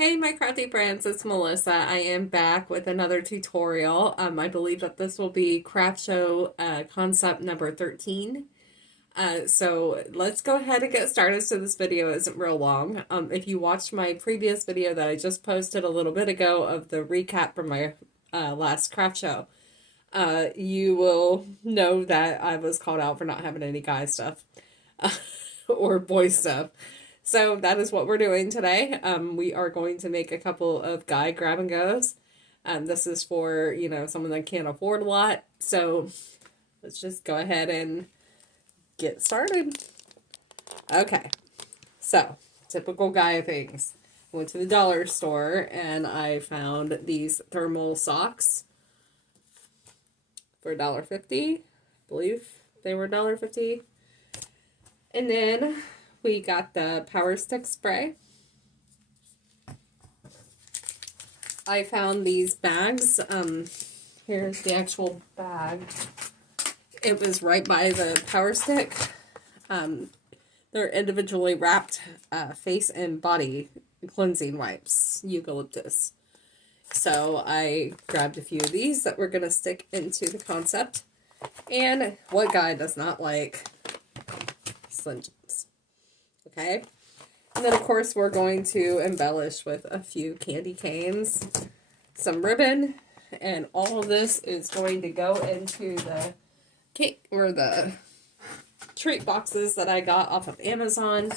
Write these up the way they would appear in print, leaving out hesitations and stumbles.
Hey, my crafty friends, it's Melissa. I am back with another tutorial. I believe that this will be craft show concept number 13. So let's go ahead and get started so this video isn't real long. If you watched my previous video that I just posted a little bit ago of the recap from my last craft show, you will know that I was called out for not having any guy stuff or boy stuff. So that is what we're doing today. We are going to make a couple of guy grab and goes. This is for, someone that can't afford a lot. So let's just go ahead and get started. Okay, so typical guy things. I went to the dollar store and I found these thermal socks for $1.50. I believe they were $1.50. And then we got the Power Stick spray. I found these bags. Here's the actual bag. It was right by the Power Stick. They're individually wrapped face and body cleansing wipes, eucalyptus. So I grabbed a few of these that we're going to stick into the concept. And what guy does not like Slim Jims? Okay, and then of course we're going to embellish with a few candy canes, some ribbon, and all of this is going to go into the cake or the treat boxes that I got off of Amazon.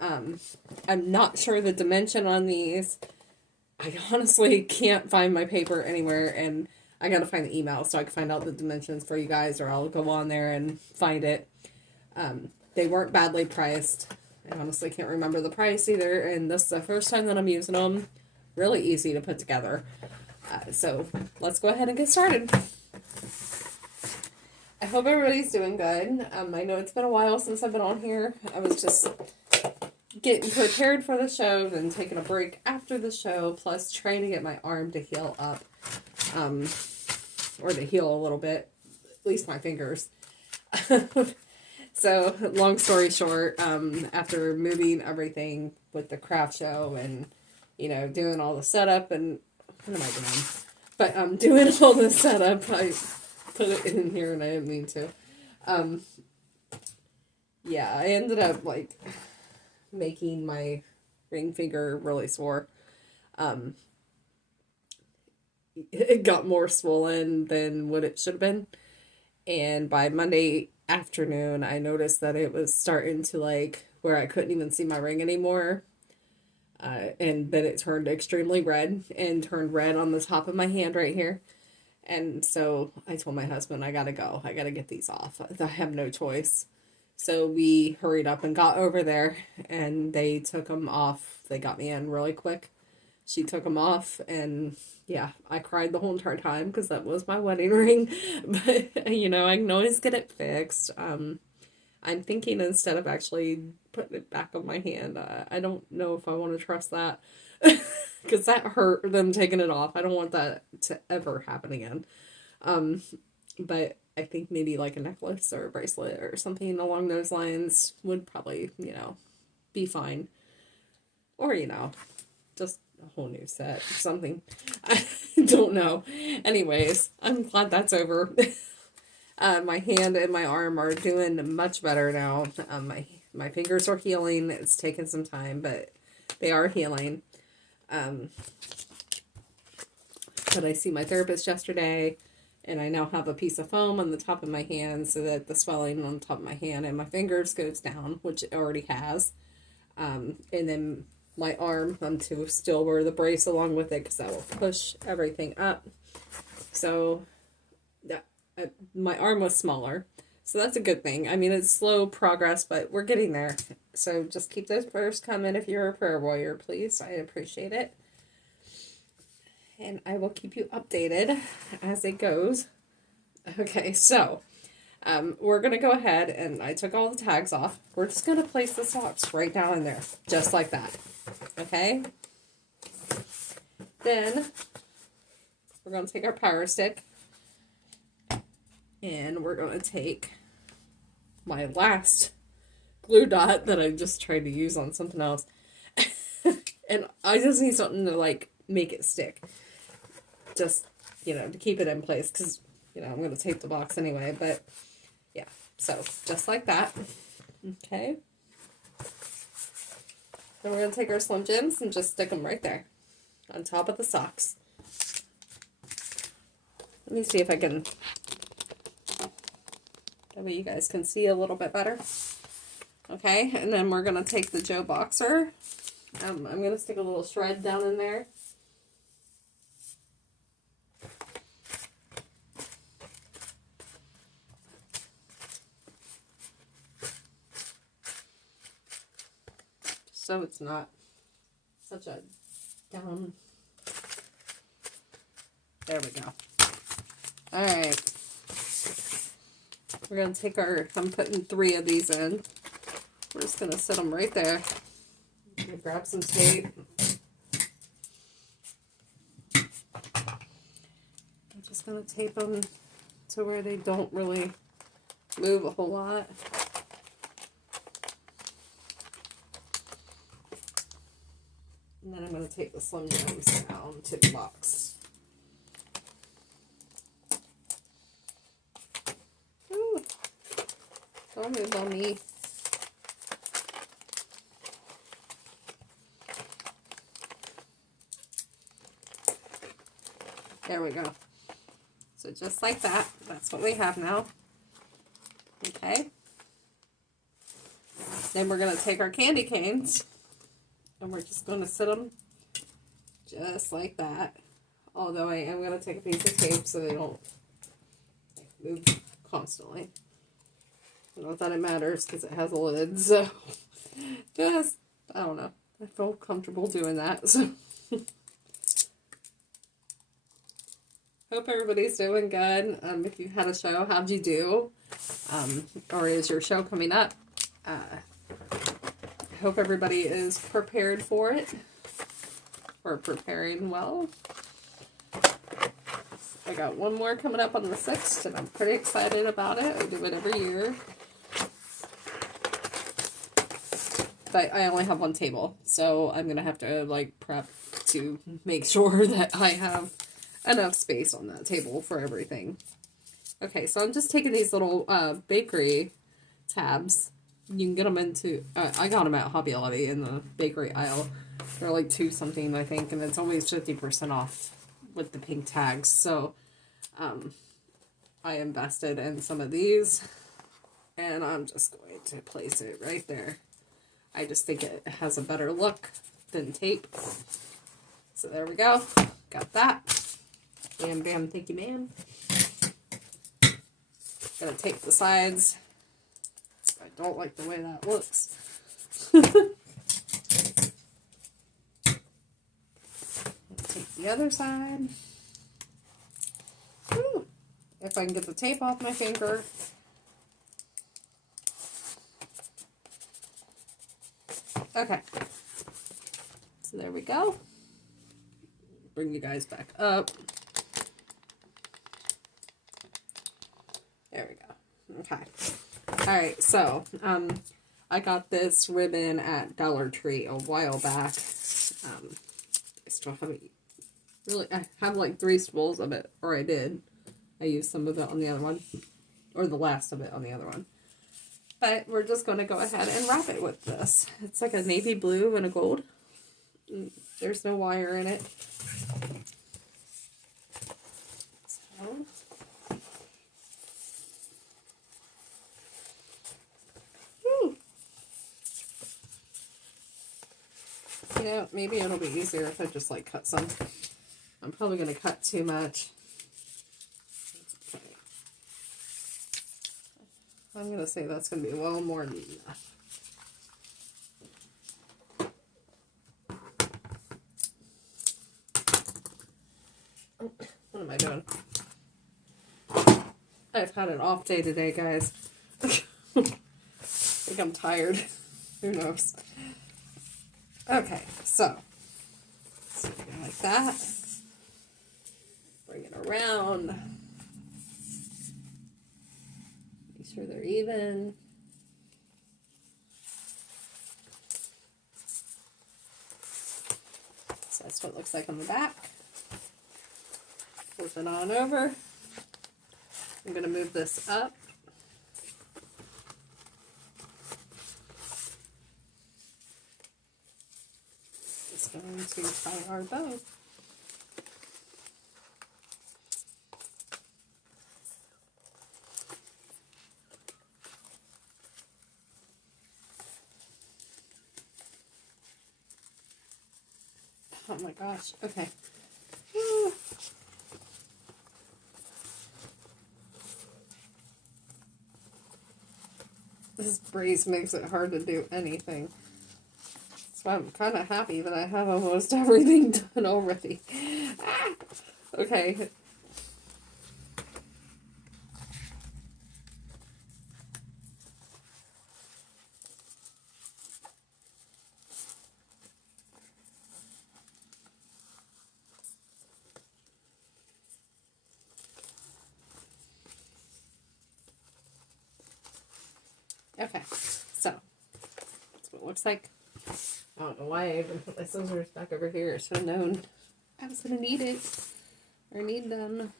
I'm not sure the dimension on these. I honestly can't find my paper anywhere, and I gotta find the email so I can find out the dimensions for you guys, or I'll go on there and find it. They weren't badly priced. I honestly can't remember the price either, and this is the first time that I'm using them. Really easy to put together. So let's go ahead and get started. I hope everybody's doing good. I know it's been a while since I've been on here. I was just getting prepared for the show, then taking a break after the show, plus trying to get my arm to heal up. Or to heal a little bit. At least my fingers. So, long story short, after moving everything with the craft show and, doing all the setup and, what am I doing? But, doing all the setup, I put it in here and I didn't mean to. Yeah, I ended up, making my ring finger really sore. It got more swollen than what it should have been. And by Monday afternoon, I noticed that it was starting to where I couldn't even see my ring anymore. And then it turned extremely red and turned red on the top of my hand right here. And so I told my husband, I gotta go. I gotta get these off. I have no choice. So we hurried up and got over there and they took them off. They got me in really quick. She took them off, and yeah, I cried the whole entire time because that was my wedding ring. But, I can always get it fixed. I'm thinking instead of actually putting it back on my hand, I don't know if I want to trust that. Because that hurt, them taking it off. I don't want that to ever happen again. But I think maybe like a necklace or a bracelet or something along those lines would probably, be fine. Or, just a whole new set, something. I don't know. Anyways, I'm glad that's over. My hand and my arm are doing much better now. My fingers are healing. It's taken some time, but they are healing. But I see my therapist yesterday, and I now have a piece of foam on the top of my hand so that the swelling on the top of my hand and my fingers goes down, which it already has. And then my arm, I'm to still wear the brace along with it because that will push everything up. So my arm was smaller. So that's a good thing. I mean, it's slow progress, but we're getting there. So just keep those prayers coming if you're a prayer warrior, please. I appreciate it. And I will keep you updated as it goes. Okay, so we're going to go ahead and I took all the tags off. We're just going to place the socks right down in there, just like that. Okay? Then we're going to take our power stick and we're going to take my last glue dot that I just tried to use on something else And I just need something to like make it stick. Just, to keep it in place. Because, I'm going to tape the box anyway. But, yeah. So, just like that. Okay. Then we're going to take our Slim Jims and just stick them right there. On top of the socks. Let me see if I can... That way you guys can see a little bit better. Okay, and then we're going to take the Joe Boxer. I'm going to stick a little shred down in there. So it's not such a down. There we go. Alright. We're going to take I'm putting 3 of these in. We're just going to set them right there. Grab some tape. I'm just going to tape them to where they don't really move a whole lot. And then I'm going to take the Slim Jims down to the box. Ooh. Don't move on me. There we go. So just like that, that's what we have now. Okay. Then we're going to take our candy canes and we're just going to sit them just like that. Although I am going to take a piece of tape so they don't move constantly. Not that it matters because it has a lid, so just, I don't know. I feel comfortable doing that, so. Hope everybody's doing good. If you had a show, how'd you do? Or is your show coming up? Hope everybody is prepared for it. Or preparing well. I got one more coming up on the 6th, and I'm pretty excited about it. I do it every year. But I only have one table, so I'm going to have to, like, prep to make sure that I have enough space on that table for everything. Okay, so I'm just taking these little bakery tabs. You can get them into, I got them at Hobby Lobby in the bakery aisle. They're like $2 something, I think, and it's always 50% off with the pink tags. So I invested in some of these, and I'm just going to place it right there. I just think it has a better look than tape. So there we go. Got that. Bam, bam, thank you, ma'am. Gonna tape the sides. I don't like the way that looks. Take the other side. Whew. If I can get the tape off my finger. Okay. So there we go. Bring you guys back up. There we go. Okay. Alright, so, I got this ribbon at Dollar Tree a while back. I still haven't really, I have like 3 spools of it, or I did. I used some of it on the other one, or the last of it on the other one. But we're just going to go ahead and wrap it with this. It's like a navy blue and a gold. There's no wire in it. So, you know, maybe it'll be easier if I just like cut some. I'm probably going to cut too much. Okay. I'm going to say that's going to be well more than enough. What am I doing? I've had an off day today, guys. I think I'm tired. Who knows? Okay, so like that. Bring it around. Make sure they're even. That's what it looks like on the back. Flip it on over. I'm going to move this up. Just going to tie our bow. Oh my gosh, okay. This brace makes it hard to do anything. So I'm kind of happy that I have almost everything done already. Ah! Okay. Okay, so that's what it looks like. I don't know why I even put my scissors back over here. So known I was going to need it, or need them.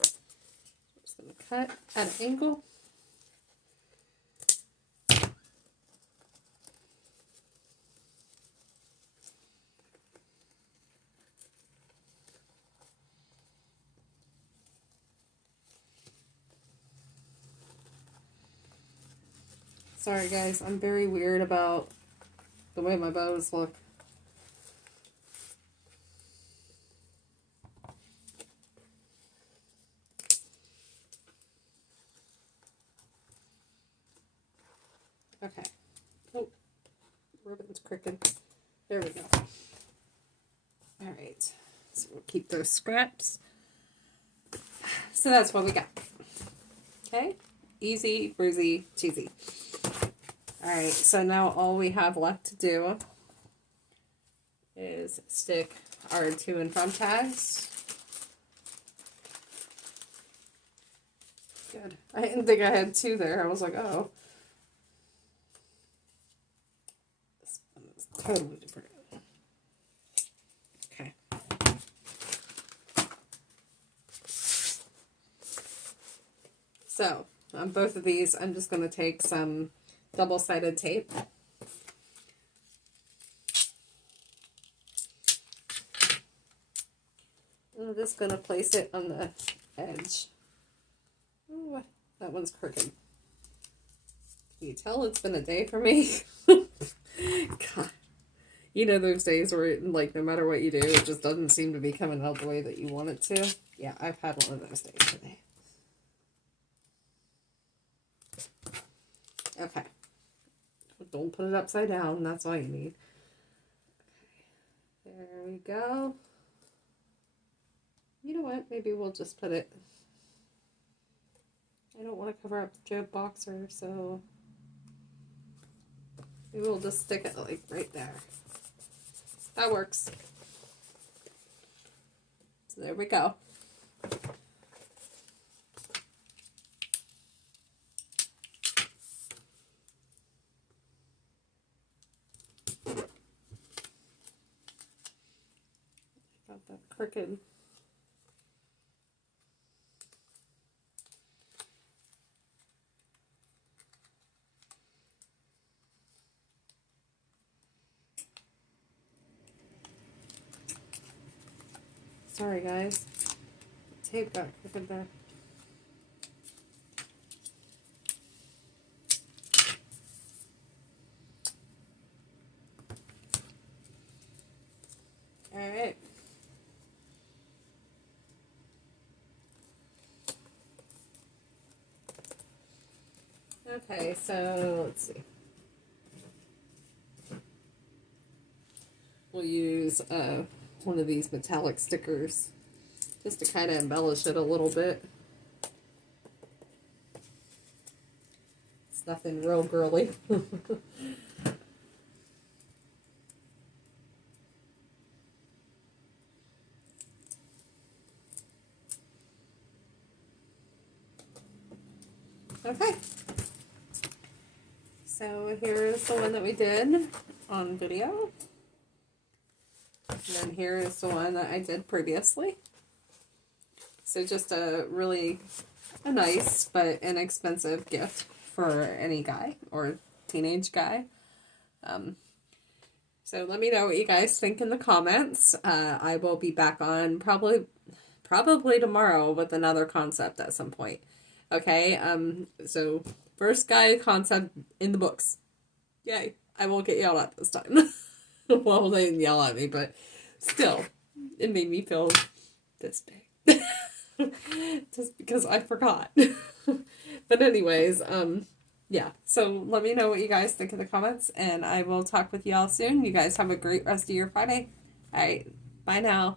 Just going to cut at an angle. Sorry guys, I'm very weird about the way my bows look. Okay. Oh, ribbon's crooked. There we go. Alright, so we'll keep those scraps. So that's what we got. Okay, easy, breezy, cheesy. Alright, so now all we have left to do is stick our to and from tags. Good. I didn't think I had two there. I was like, oh. This one is totally different. Okay. So, on both of these, I'm just going to take some double-sided tape. I'm just going to place it on the edge. Ooh, that one's crooked. Can you tell it's been a day for me? God. You know those days where, like, no matter what you do, it just doesn't seem to be coming out the way that you want it to? Yeah, I've had one of those days today. Okay. Don't put it upside down. That's all you need. Okay. There we go. You know what? Maybe we'll just put it... I don't want to cover up the Joe Boxer, so... maybe we'll just stick it, like, right there. That works. So there we go. Got that crooked. Sorry guys. The tape got crooked there. Alright. Okay, so let's see. We'll use one of these metallic stickers just to kind of embellish it a little bit. It's nothing real girly. Okay. So here's the one that we did on video. And then here is the one that I did previously. So just a nice but inexpensive gift for any guy or teenage guy. So let me know what you guys think in the comments. I will be back on probably tomorrow with another concept at some point. Okay, so first guy concept in the books. Yay, I won't get yelled at this time. Well, they didn't yell at me, but still, it made me feel this big. Just because I forgot. But anyways, yeah, so let me know what you guys think in the comments, and I will talk with y'all soon. You guys have a great rest of your Friday. All right, bye now.